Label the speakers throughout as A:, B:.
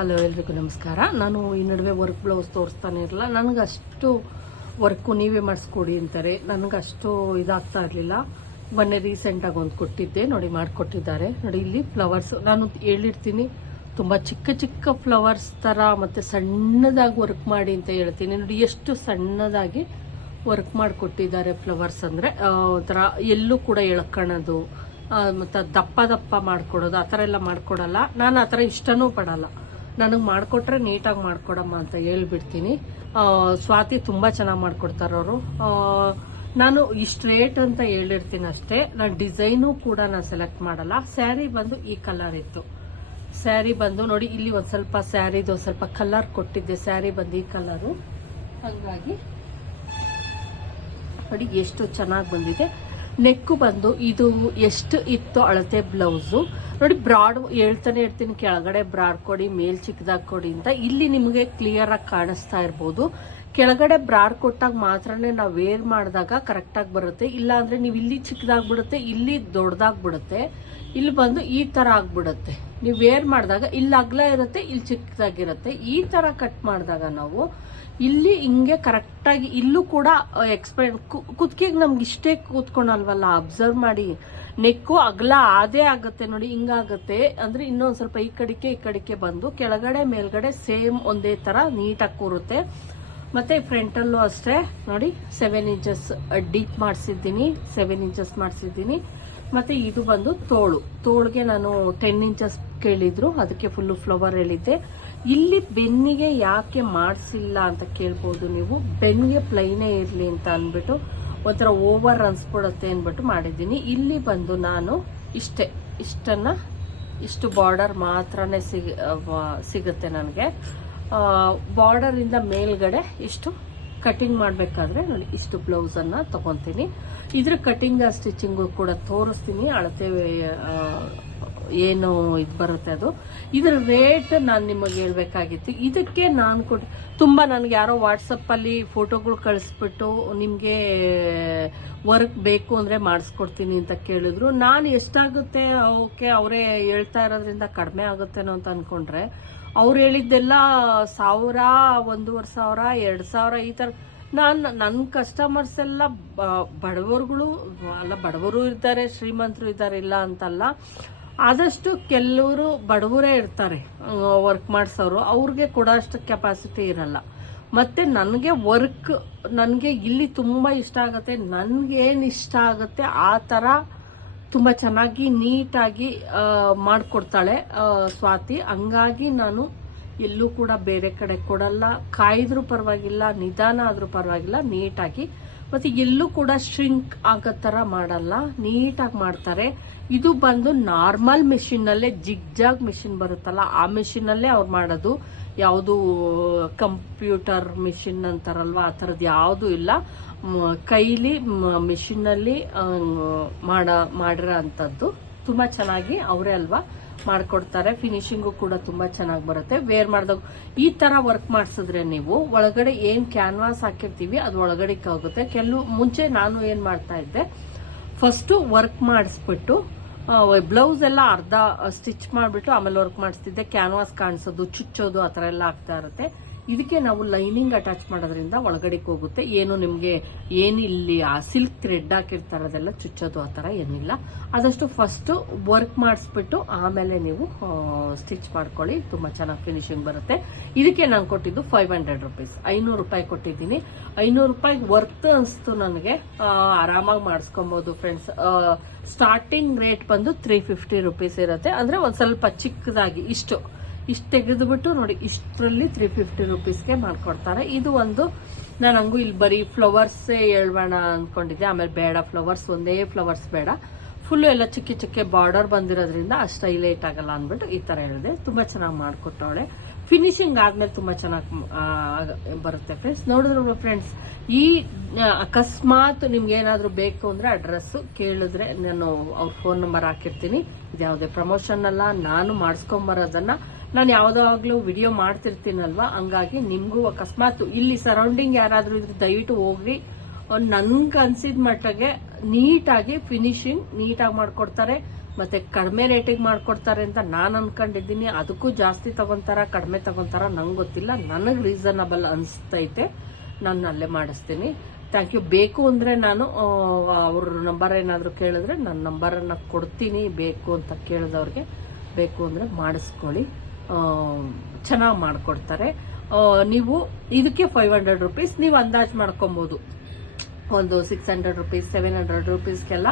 A: Hello, ಎಲ್ರಿಗೂ ನಮಸ್ಕಾರ. ನಾನು ಈ ನಡುವೆ ವರ್ಕ್ ಬ್ಲೌಸ್ ತೋರಿಸ್ತಾನೆ ಇರಲ್ಲ ನನಗೆ ಅಷ್ಟು ವರ್ಕು ನೀವೇ ಮಾಡಿಸ್ಕೊಡಿ ಅಂತಾರೆ. ನನಗೆ ಅಷ್ಟು ಇದಾಗ್ತಾ ಇರಲಿಲ್ಲ. ಮೊನ್ನೆ ರೀಸೆಂಟಾಗಿ ಒಂದು ಕೊಟ್ಟಿದ್ದೆ, ನೋಡಿ ಮಾಡಿಕೊಟ್ಟಿದ್ದಾರೆ. ನೋಡಿ, ಇಲ್ಲಿ ಫ್ಲವರ್ಸ್ ನಾನು ಹೇಳಿರ್ತೀನಿ, ತುಂಬ ಚಿಕ್ಕ ಚಿಕ್ಕ ಫ್ಲವರ್ಸ್ ಥರ ಮತ್ತು ಸಣ್ಣದಾಗಿ ವರ್ಕ್ ಮಾಡಿ ಅಂತ ಹೇಳ್ತೀನಿ. ನೋಡಿ, ಎಷ್ಟು ಸಣ್ಣದಾಗಿ ವರ್ಕ್ ಮಾಡಿಕೊಟ್ಟಿದ್ದಾರೆ ಫ್ಲವರ್ಸ್ ಅಂದರೆ ಒಂಥರ ಎಲ್ಲೂ ಕೂಡ ಎಳ್ಕೊಳ್ಳೋದು ಮತ್ತು ದಪ್ಪ ದಪ್ಪ ಮಾಡಿಕೊಡೋದು, ಆ ಥರ ಎಲ್ಲ ಮಾಡಿಕೊಡಲ್ಲ. ನಾನು ಆ ಥರ ಇಷ್ಟನೂ ಪಡಲ್ಲ. ನನಗೆ ಮಾಡಿಕೊಟ್ರೆ ನೀಟಾಗಿ ಮಾಡಿಕೊಡಮ್ಮ ಅಂತ ಹೇಳ್ಬಿಡ್ತೀನಿ. ಸ್ವಾತಿ ತುಂಬ ಚೆನ್ನಾಗಿ ಮಾಡ್ಕೊಡ್ತಾರೆ ಅವರು. ನಾನು ಇಷ್ಟು ರೇಟ್ ಅಂತ ಹೇಳಿರ್ತೀನಿ ಅಷ್ಟೇ. ನಾನು ಡಿಸೈನು ಕೂಡ ನಾನು ಸೆಲೆಕ್ಟ್ ಮಾಡಲ್ಲ. ಸ್ಯಾರಿ ಬಂದು ಈ ಕಲರ್ ಇತ್ತು. ಸ್ಯಾರಿ ಬಂದು ನೋಡಿ, ಇಲ್ಲಿ ಒಂದು ಸ್ವಲ್ಪ ಸ್ಯಾರಿದು ಒಂದು ಸ್ವಲ್ಪ ಕಲರ್ ಕೊಟ್ಟಿದ್ದೆ. ಸ್ಯಾರಿ ಬಂದು ಈ ಕಲರು. ಹಾಗಾಗಿ ನೋಡಿ ಎಷ್ಟು ಚೆನ್ನಾಗಿ ಬಂದಿದೆ. ನೆಕ್ಕು ಬಂದು ಇದು ಎಷ್ಟು ಇತ್ತು ಅಳತೆ ಬ್ಲೌಸು. ನೋಡಿ, ಬ್ರಾಡ್ ಹೇಳ್ತಾನೆ ಇರ್ತೀನಿ, ಕೆಳಗಡೆ ಬ್ರಾಡ್ ಕೊಡಿ, ಮೇಲ್ ಚಿಕ್ಕದಾಗಿ ಕೊಡಿ ಅಂತ. ಇಲ್ಲಿ ನಿಮಗೆ ಕ್ಲಿಯರ್ ಆಗಿ ಕಾಣಿಸ್ತಾ ಇರ್ಬೋದು. ಕೆಳಗಡೆ ಬ್ರಾಡ್ ಕೊಟ್ಟಾಗ ಮಾತ್ರನೇ ನಾವು ವೇರ್ ಮಾಡಿದಾಗ ಕರೆಕ್ಟಾಗಿ ಬರುತ್ತೆ. ಇಲ್ಲ ಅಂದ್ರೆ ನೀವು ಇಲ್ಲಿ ಚಿಕ್ಕದಾಗ್ಬಿಡುತ್ತೆ, ಇಲ್ಲಿ ದೊಡ್ಡದಾಗ್ಬಿಡುತ್ತೆ, ಇಲ್ಲಿ ಬಂದು ಈ ತರ ಆಗ್ಬಿಡುತ್ತೆ. ನೀವು ವೇರ್ ಮಾಡಿದಾಗ ಇಲ್ಲಿ ಅಗ್ಲ ಇರುತ್ತೆ, ಇಲ್ಲಿ ಚಿಕ್ಕದಾಗಿರುತ್ತೆ. ಈ ತರ ಕಟ್ ಮಾಡಿದಾಗ ನಾವು ಇಲ್ಲಿ ಹಿಂಗೆ ಕರೆಕ್ಟಾಗಿ ಇಲ್ಲೂ ಕೂಡ ಎಕ್ಸ್ಪೆಂಡ್ ಕುತ್ತಿಗೆಗೆ ನಮ್ಗೆ ಇಷ್ಟೇ ಕೂತ್ಕೊಂಡಲ್ವಲ್ಲ ಅಬ್ಸರ್ವ್ ಮಾಡಿ. ನೆಕ್ಕು ಅಗಲ ಅದೇ ಆಗುತ್ತೆ ನೋಡಿ, ಹಿಂಗಾಗುತ್ತೆ. ಅಂದ್ರೆ ಇನ್ನೊಂದು ಸ್ವಲ್ಪ ಈ ಕಡೆಗೆ ಈ ಕಡೆಗೆ ಬಂದು ಕೆಳಗಡೆ, ಮೇಲ್ಗಡೆ ಸೇಮ್ ಒಂದೇ ತರ ನೀಟಾಗಿ ಕೂರುತ್ತೆ. ಮತ್ತೆ ಫ್ರಂಟಲ್ಲೂ ಅಷ್ಟೇ. ನೋಡಿ ಸೆವೆನ್ ಇಂಚಸ್ ಡೀಪ್ ಮಾಡಿಸಿದ್ದೀನಿ. ಸೆವೆನ್ ಇಂಚಸ್ ಮಾಡಿಸಿದ್ದೀನಿ. ಮತ್ತೆ ಇದು ಬಂದು ತೋಳು. ತೋಳಿಗೆ ನಾನು ಟೆನ್ ಇಂಚಸ್ ಕೇಳಿದ್ರು. ಅದಕ್ಕೆ ಫುಲ್ಲು ಫ್ಲವರ್ ಹೇಳಿದ್ದೆ. ಇಲ್ಲಿ ಬೆನ್ನಿಗೆ ಯಾಕೆ ಮಾಡಿಸಿಲ್ಲ ಅಂತ ಕೇಳ್ಬೋದು ನೀವು. ಬೆನ್ನಿಗೆ ಪ್ಲೈನೇ ಇರಲಿ ಅಂತ ಅಂದ್ಬಿಟ್ಟು ಒಂಥರ ಓವರ್ ಅನ್ಸ್ಬಿಡುತ್ತೆ ಅಂದ್ಬಿಟ್ಟು ಮಾಡಿದ್ದೀನಿ. ಇಲ್ಲಿ ಬಂದು ನಾನು ಇಷ್ಟೇ. ಇಷ್ಟನ್ನು ಇಷ್ಟು ಬಾರ್ಡರ್ ಮಾತ್ರನೇ ಸಿಗ ಸಿಗುತ್ತೆ ನನಗೆ. ಬಾರ್ಡರ್ ಇಂದ ಮೇಲ್ಗಡೆ ಇಷ್ಟು ಕಟಿಂಗ್ ಮಾಡಬೇಕಾದ್ರೆ ನೋಡಿ ಇಷ್ಟು ಬ್ಲೌಸ್ ಅನ್ನ ತಗೊಂತೀನಿ. ಇದ್ರ ಕಟಿಂಗ್ ಸ್ಟಿಚಿಂಗು ಕೂಡ ತೋರಿಸ್ತೀನಿ. ಅಳತೆ ಏನು ಇದು ಬರುತ್ತೆ ಅದು. ಇದ್ರ ರೇಟ್ ನಾನು ನಿಮಗೆ ಹೇಳ್ಬೇಕಾಗಿತ್ತು. ಇದಕ್ಕೆ ನಾನು ಕೊಟ್ಟು ತುಂಬ ನನಗೆ ಯಾರೋ ವಾಟ್ಸಪ್ಪಲ್ಲಿ ಫೋಟೋಗಳು ಕಳಿಸ್ಬಿಟ್ಟು ನಿಮಗೆ ವರ್ಕ್ ಬೇಕು ಅಂದರೆ ಮಾಡಿಸ್ಕೊಡ್ತೀನಿ ಅಂತ ಕೇಳಿದ್ರು. ನಾನು ಎಷ್ಟಾಗುತ್ತೆ? ಓಕೆ, ಅವರೇ ಹೇಳ್ತಾ ಇರೋದ್ರಿಂದ ಕಡಿಮೆ ಆಗುತ್ತೇನೋ ಅಂತ ಅಂದ್ಕೊಂಡ್ರೆ ಅವ್ರು ಹೇಳಿದ್ದೆಲ್ಲ ಸಾವಿರ, ಒಂದೂವರೆ ಸಾವಿರ, ಎರಡು ಸಾವಿರ ಈ ಥರ ನಾನು ನನ್ನ ಕಸ್ಟಮರ್ಸ್ ಎಲ್ಲ ಬಡವರುಗಳು, ಅಲ್ಲ ಬಡವರು ಇರ್ತಾರೆ, ಶ್ರೀಮಂತರು ಇದ್ದಾರೆ, ಇಲ್ಲ ಅಂತಲ್ಲ. ಆದಷ್ಟು ಕೆಲವರು ಬಡವರೇ ಇರ್ತಾರೆ ವರ್ಕ್ ಮಾಡಿಸೋರು. ಅವ್ರಿಗೆ ಕೊಡೋ ಅಷ್ಟು ಕೆಪಾಸಿಟಿ ಇರಲ್ಲ. ಮತ್ತು ನನಗೆ ವರ್ಕ್ ನನಗೆ ಇಲ್ಲಿ ತುಂಬ ಇಷ್ಟ ಆಗುತ್ತೆ, ನನಗೇನು ಇಷ್ಟ ಆಗುತ್ತೆ, ಆ ಥರ ತುಂಬ ಚೆನ್ನಾಗಿ, ನೀಟಾಗಿ ಮಾಡಿಕೊಡ್ತಾಳೆ ಸ್ವಾತಿ. ಹಂಗಾಗಿ ನಾನು ಎಲ್ಲೂ ಕೂಡ ಬೇರೆ ಕಡೆ ಕೊಡಲ್ಲ. ಕಾಯ್ದ್ರೂ ಪರವಾಗಿಲ್ಲ, ನಿಧಾನ ಆದರೂ ಪರವಾಗಿಲ್ಲ, ನೀಟಾಗಿ. ಮತ್ತು ಎಲ್ಲೂ ಕೂಡ ಶ್ರಿಂಕ್ ಆಗೋ ಥರ ಮಾಡಲ್ಲ. ನೀಟಾಗಿ ಮಾಡ್ತಾರೆ. ಇದು ಬಂದು ನಾರ್ಮಲ್ ಮೆಷಿನ್ನಲ್ಲೇ ಜಿಗ್ ಜಾಗ್ ಮೆಷಿನ್ ಬರುತ್ತಲ್ಲ, ಆ ಮೆಷಿನಲ್ಲೇ ಅವ್ರು ಮಾಡೋದು. ಯಾವುದು ಕಂಪ್ಯೂಟರ್ ಮಿಷಿನ್ ಅಂತಾರಲ್ವ, ಆ ಥರದ್ದು ಯಾವುದೂ ಇಲ್ಲ. ಕೈಲಿ ಮಿಷಿನ್ನಲ್ಲಿ ಮಾಡ, ಮಾಡಿರೋ ಅಂಥದ್ದು ತುಂಬ ಚೆನ್ನಾಗಿ ಅವರೇ ಅಲ್ವಾ ಮಾಡಿಕೊಡ್ತಾರೆ. ಫಿನಿಶಿಂಗು ಕೂಡ ತುಂಬ ಚೆನ್ನಾಗಿ ಬರುತ್ತೆ. ವೇರ್ ಮಾಡಿದಾಗ ಈ ಥರ ವರ್ಕ್ ಮಾಡಿಸಿದ್ರೆ ನೀವು ಒಳಗಡೆ ಏನು ಕ್ಯಾನ್ವಾಸ್ ಹಾಕಿರ್ತೀವಿ ಅದು ಒಳಗಡೆ ಹೋಗುತ್ತೆ. ಕೆಲವು ಮುಂಚೆ ನಾನು ಏನು ಮಾಡ್ತಾ ಇದ್ದೆ, ಫಸ್ಟು ವರ್ಕ್ ಮಾಡಿಸ್ಬಿಟ್ಟು ಬ್ಲೌಸ್ ಎಲ್ಲ ಅರ್ಧ ಸ್ಟಿಚ್ ಮಾಡಿಬಿಟ್ಟು ಆಮೇಲೆ ವರ್ಕ್ ಮಾಡಿಸ್ತಿದ್ದೆ. ಕ್ಯಾನ್ವಾಸ್ ಕಾಣಿಸೋದು, ಚುಚ್ಚೋದು, ಆ ಥರ ಎಲ್ಲ ಆಗ್ತಾ ಇರುತ್ತೆ. ಇದಕ್ಕೆ ನಾವು ಲೈನಿಂಗ್ ಅಟ್ಯಾಚ್ ಮಾಡೋದ್ರಿಂದ ಒಳಗಡೆಗೆ ಹೋಗುತ್ತೆ. ಏನು ನಿಮಗೆ ಏನು ಇಲ್ಲಿ ಆ ಸಿಲ್ಕ್ ಥ್ರೆಡ್ ಹಾಕಿರ್ತಾರೆ ಅದೆಲ್ಲ ಚುಚ್ಚೋದು ಆ ಥರ ಏನಿಲ್ಲ. ಆದಷ್ಟು ಫಸ್ಟು ವರ್ಕ್ ಮಾಡಿಸ್ಬಿಟ್ಟು ಆಮೇಲೆ ನೀವು ಸ್ಟಿಚ್ ಮಾಡ್ಕೊಳ್ಳಿ. ತುಂಬ ಚೆನ್ನಾಗಿ ಫಿನಿಶಿಂಗ್ ಬರುತ್ತೆ. ಇದಕ್ಕೆ ನಾನು ಕೊಟ್ಟಿದ್ದು ಫೈವ್ ಹಂಡ್ರೆಡ್ ರುಪೀಸ್ ಐನೂರು ರೂಪಾಯಿ ಕೊಟ್ಟಿದ್ದೀನಿ. ಐನೂರು ರೂಪಾಯಿಗೆ ವರ್ತ್ ಅನಿಸ್ತು ನನಗೆ. ಆರಾಮಾಗಿ ಮಾಡಿಸ್ಕೊಬೋದು ಫ್ರೆಂಡ್ಸ್ ಸ್ಟಾರ್ಟಿಂಗ್ ರೇಟ್ ಬಂದು ತ್ರೀ ಫಿಫ್ಟಿ ರುಪೀಸ್ ಇರುತ್ತೆ. ಅಂದರೆ ಒಂದು ಸ್ವಲ್ಪ ಚಿಕ್ಕದಾಗಿ, ಇಷ್ಟು. ಇಷ್ಟು ತೆಗೆದುಬಿಟ್ಟು ನೋಡಿ, ಇಷ್ಟರಲ್ಲಿ ತ್ರೀ ಫಿಫ್ಟಿ ರುಪೀಸ್ಗೆ ಮಾಡಿಕೊಡ್ತಾರೆ. ಇದು ಒಂದು, ನಾನು ಹಂಗೂ ಇಲ್ಲಿ ಬರೀ ಫ್ಲವರ್ಸೇ ಹೇಳ್ಬೇಡ ಅಂದ್ಕೊಂಡಿದ್ದೆ ಆಮೇಲೆ ಬೇಡ ಫ್ಲವರ್ಸ್ ಒಂದೇ ಫ್ಲವರ್ಸ್ ಬೇಡ. ಫುಲ್ಲು ಎಲ್ಲ ಚಿಕ್ಕ ಚಿಕ್ಕ ಬಾರ್ಡರ್ ಬಂದಿರೋದ್ರಿಂದ ಅಷ್ಟು ಹೈಲೈಟ್ ಆಗಲ್ಲ ಅಂದ್ಬಿಟ್ಟು ಈ ಥರ ಹೇಳಿದೆ. ತುಂಬ ಚೆನ್ನಾಗಿ ಮಾಡಿಕೊಟ್ಟವಳೆ. ಫಿನಿಶಿಂಗ್ ಆದಮೇಲೆ ತುಂಬ ಚೆನ್ನಾಗಿ ಬರುತ್ತೆ ಫ್ರೆಂಡ್ಸ್ ನೋಡಿದ್ರು ಫ್ರೆಂಡ್ಸ್ ಈ ಅಕಸ್ಮಾತ್ ನಿಮ್ಗೆ ಏನಾದರೂ ಬೇಕು ಅಂದರೆ ಅಡ್ರೆಸ್ಸು ಕೇಳಿದ್ರೆ ನಾನು ಅವ್ರ ಫೋನ್ ನಂಬರ್ ಹಾಕಿರ್ತೀನಿ. ಇದು ಯಾವುದೇ ಪ್ರಮೋಷನ್ ಅಲ್ಲ, ನಾನು ಮಾಡಿಸ್ಕೊಂಬರೋದನ್ನ ನಾನು ಯಾವ್ದಾಗ್ಲೂ ವಿಡಿಯೋ ಮಾಡ್ತಿರ್ತೀನಲ್ವಾ? ಹಂಗಾಗಿ ನಿಮಗೂ ಅಕಸ್ಮಾತ್ ಇಲ್ಲಿ ಸರೌಂಡಿಂಗ್ ಯಾರಾದರೂ ಇದ್ರೆ ದಯವಿಟ್ಟು ಹೋಗ್ರಿ. ನನ್ಗೆ ಅನ್ಸಿದ ಮಟ್ಟಿಗೆ ನೀಟಾಗಿ ಫಿನಿಶಿಂಗ್ ನೀಟಾಗಿ ಮಾಡಿಕೊಡ್ತಾರೆ. ಮತ್ತೆ ಕಡಿಮೆ ರೇಟಿಗೆ ಮಾಡ್ಕೊಡ್ತಾರೆ ಅಂತ ನಾನು ಅನ್ಕೊಂಡಿದ್ದೀನಿ. ಅದಕ್ಕೂ ಜಾಸ್ತಿ ತಗೊಂತಾರ, ಕಡಿಮೆ ತಗೊಂತಾರ ನಂಗೆ ಗೊತ್ತಿಲ್ಲ. ನನಗೆ ರೀಸನಬಲ್ ಅನಿಸ್ತೈತೆ. ನಾನು ಅಲ್ಲೇ ಮಾಡಿಸ್ತೀನಿ. ಥ್ಯಾಂಕ್ ಯು ಬೇಕು ಅಂದರೆ ನಾನು ಅವ್ರ ನಂಬರ್ ಏನಾದರೂ ಕೇಳಿದ್ರೆ ನನ್ನ ನಂಬರನ್ನು ಕೊಡ್ತೀನಿ. ಬೇಕು ಅಂತ ಕೇಳಿದವ್ರಿಗೆ ಬೇಕು ಅಂದರೆ ಮಾಡಿಸ್ಕೊಳ್ಳಿ. ಚೆನ್ನಾಗಿ ಮಾಡಿಕೊಡ್ತಾರೆ. ನೀವು ಇದಕ್ಕೆ ಫೈವ್ ಹಂಡ್ರೆಡ್ ರುಪೀಸ್ ನೀವು ಅಂದಾಜು ಮಾಡ್ಕೊಬೋದು. ಒಂದು six hundred rupees seven hundred ರುಪೀಸ್ಗೆಲ್ಲ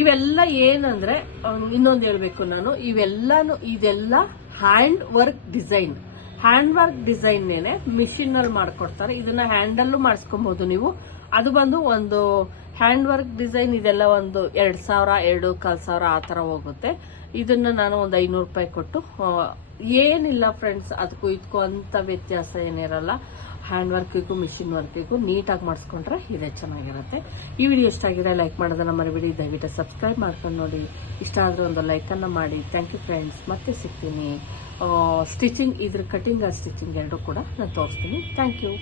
A: ಇವೆಲ್ಲ ಏನಂದ್ರೆ ಇನ್ನೊಂದು ಹೇಳಬೇಕು ನಾನು. ಇವೆಲ್ಲಾನು, ಇದೆಲ್ಲ hand work design hand work ಡಿಸೈನ್ನೇನೆ machine ಅಲ್ಲಿ ಮಾಡ್ಕೊಡ್ತಾರೆ. ಇದನ್ನ ಹ್ಯಾಂಡಲ್ಲೂ ಮಾಡಿಸ್ಕೊಬಹುದು ನೀವು. ಅದು ಬಂದು ಒಂದು ಹ್ಯಾಂಡ್ ವರ್ಕ್ ಡಿಸೈನ್ ಇದೆಲ್ಲ ಒಂದು ಎರಡು ಸಾವಿರ, ಎರಡು ಕಾಲು ಸಾವಿರ ಆ ಥರ ಹೋಗುತ್ತೆ. ಇದನ್ನ ನಾನು ಒಂದು ಐನೂರು ರೂಪಾಯಿ ಕೊಟ್ಟು ಏನಿಲ್ಲ ಫ್ರೆಂಡ್ಸ್ ಅದಕ್ಕೂ ಇದಕ್ಕೂ ಅಂತ ವ್ಯತ್ಯಾಸ ಏನಿರಲ್ಲ. ಹ್ಯಾಂಡ್ ವರ್ಕಿಗೂ ಮಿಷಿನ್ ವರ್ಕಿಗೂ ನೀಟಾಗಿ ಮಾಡಿಸ್ಕೊಂಡ್ರೆ ಇದೇ ಚೆನ್ನಾಗಿರುತ್ತೆ. ಈ ವಿಡಿಯೋ ಇಷ್ಟ ಆಗಿದೆ ಲೈಕ್ ಮಾಡೋದನ್ನ ಮರಿಬೇಡಿ. ದಯವಿಟ್ಟು ಸಬ್ಸ್ಕ್ರೈಬ್ ಮಾಡ್ಕೊಂಡು ನೋಡಿ. ಇಷ್ಟ ಆದರೆ ಒಂದು ಲೈಕನ್ನು ಮಾಡಿ. ಥ್ಯಾಂಕ್ ಯು ಫ್ರೆಂಡ್ಸ್ ಮತ್ತೆ ಸಿಗ್ತೀನಿ. ಸ್ಟಿಚಿಂಗ್ ಇದ್ರ ಕಟಿಂಗ್ ಆ ಸ್ಟಿಚಿಂಗ್ ಎರಡೂ ಕೂಡ ನಾನು ತೋರಿಸ್ತೀನಿ. Thank you